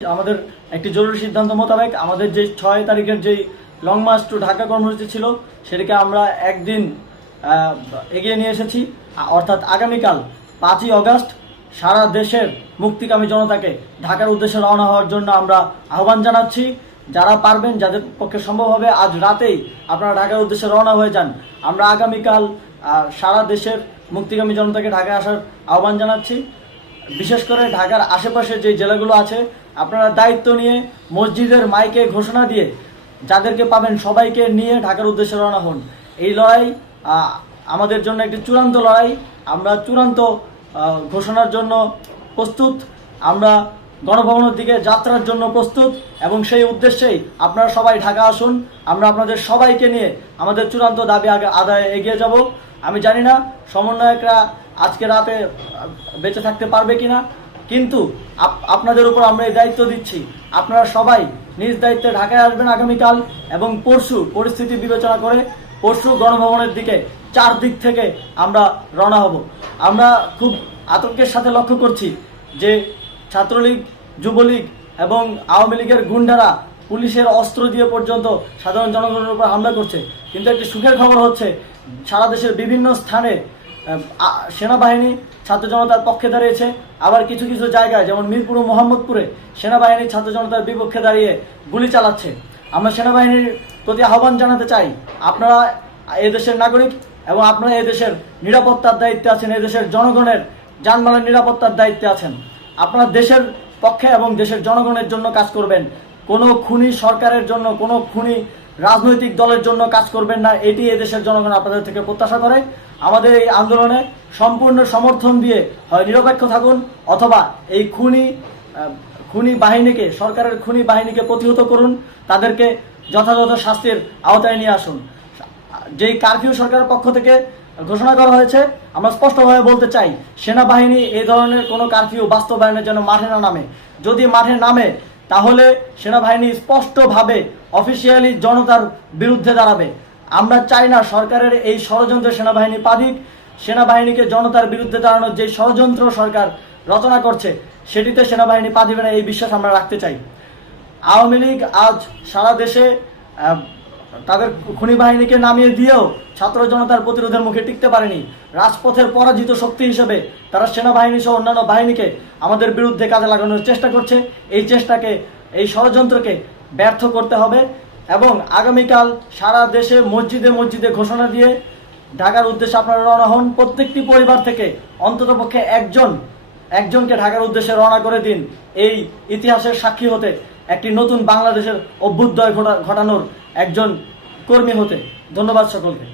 আমাদের একটি জরুরি সিদ্ধান্ত মোতাবেক আমাদের যে 6 তারিখের যে লং মার্চ টু ঢাকা কর্মসূচি ছিল সেটাকে আমরা একদিন এগিয়ে নিয়ে এসেছি। অর্থাৎ আগামীকাল 5ই আগস্ট সারা দেশের মুক্তিকামী জনতাকে ঢাকার উদ্দেশ্যে রওনা হওয়ার জন্য আমরা আহ্বান জানাচ্ছি। যারা পারবেন, যাদের পক্ষে সম্ভব হবে, আজ রাতেই আপনারা ঢাকার উদ্দেশ্যে রওনা হয়ে যান। আমরা আগামীকাল সারা দেশের মুক্তিকামী জনতাকে ঢাকায় আসার আহ্বান জানাচ্ছি। বিশেষ করে ঢাকার আশেপাশে যে জেলাগুলো আছে আপনারা দায়িত্ব নিয়ে মসজিদের মাইকে ঘোষণা দিয়ে যাদেরকে পাবেন সবাইকে নিয়ে ঢাকার উদ্দেশ্যে রওনা হন। এই লড়াই আমাদের জন্য একটি চূড়ান্ত লড়াই। আমরা চূড়ান্ত ঘোষণার জন্য প্রস্তুত, আমরা গণভবনের দিকে যাত্রার জন্য প্রস্তুত এবং সেই উদ্দেশ্যেই আপনারা সবাই ঢাকা আসুন। আমরা আপনাদের সবাইকে নিয়ে আমাদের চূড়ান্ত দাবি আদায়ে এগিয়ে যাব। আমি জানি না সমন্বয়করা আজকে রাতে বেঁচে থাকতে পারবে কিনা, কিন্তু আপনাদের উপর আমরা এই দায়িত্ব দিচ্ছি। আপনারা সবাই নিজ দায়িত্বে ঢাকায় আসবেন আগামীকাল এবং পরশু পরিস্থিতি বিবেচনা করে পরশু গণভবনের দিকে 4 দিক থেকে আমরা রওনা হব। আমরা খুব আতঙ্কের সাথে লক্ষ্য করছি যে ছাত্রলীগ, যুবলীগ এবং আওয়ামী লীগের গুন্ডারা পুলিশের অস্ত্র দিয়ে পর্যন্ত সাধারণ জনগণের উপর হামলা করছে। কিন্তু একটি সুখের খবর হচ্ছে সারা দেশের বিভিন্ন স্থানে সেনাবাহিনী ছাত্র জনতার পক্ষে দাঁড়িয়েছে। আবার কিছু কিছু জায়গায় যেমন মিরপুর ও মোহাম্মদপুরে সেনাবাহিনী ছাত্র জনতার বিপক্ষে দাঁড়িয়ে গুলি চালাচ্ছে। আমরা সেনাবাহিনীর প্রতি আহ্বান জানাতে চাই, আপনারা এদেশের নাগরিক এবং আপনারা এদেশের নিরাপত্তার দায়িত্বে আছেন, এদেশের জনগণের যানবাহনের নিরাপত্তার দায়িত্বে আছেন। আপনারা দেশের পক্ষে এবং দেশের জনগণের জন্য কাজ করবেন। কোনো খুনি সরকারের জন্য, কোনো খুনি রাজনৈতিক দলের জন্য কাজ করবেন না। এটি এদেশের জনগণ আপনাদের থেকে প্রত্যাশা করে। আমাদের এই আন্দোলনে সম্পূর্ণ সমর্থন দিয়ে হয় নিরপেক্ষ থাকুন, অথবা এই খুনি বাহিনীকে, সরকারের খুনি বাহিনীকে প্রতিহত করুন, তাদেরকে যথাযথ শাস্তির আওতায় নিয়ে আসুন। যেই কারফিউ সরকারের পক্ষ থেকে ঘোষণা করা হয়েছে, আমরা স্পষ্টভাবে বলতে চাই সেনাবাহিনী এই ধরনের কোনো কারফিউ বাস্তবায়নের জন্য মাঠে না নামে। যদি মাঠে নামে তাহলে সেনাবাহিনী স্পষ্টভাবে অফিসিয়ালি জনতার বিরুদ্ধে দাঁড়াবে। আমরা চাই না সরকারের এই ষড়যন্ত্র সেনাবাহিনী পা দিক। সেনাবাহিনীকে জনতার বিরুদ্ধে দাঁড়ানোর যে ষড়যন্ত্র সরকার রচনা করছে সেটিতে সেনাবাহিনী পা দিবে না, এই বিশ্বাস আমরা রাখতে চাই। আওয়ামী লীগ আজ সারা দেশে তাদের খুনি বাহিনীকে নামিয়ে দিয়েও ছাত্র জনতার প্রতিরোধের মুখে টিকতে পারেনি। রাজপথের পরাজিত শক্তি হিসেবে তারা সেনাবাহিনী সহ অন্যান্য বাহিনীকে আমাদের বিরুদ্ধে কাজে লাগানোর চেষ্টা করছে। এই চেষ্টাকে, এই ষড়যন্ত্রকে ব্যর্থ করতে হবে এবং আগামীকাল সারা দেশে মসজিদে মসজিদে ঘোষণা দিয়ে ঢাকার উদ্দেশ্যে আপনারা রওনা হন। প্রত্যেকটি পরিবার থেকে অন্ততপক্ষে একজনকে ঢাকার উদ্দেশ্যে রওনা করে দিন, এই ইতিহাসের সাক্ষী হতে, একটি নতুন বাংলাদেশের অভ্যুদয় ঘটানোর একজন কর্মী হতে। ধন্যবাদ সকলকে।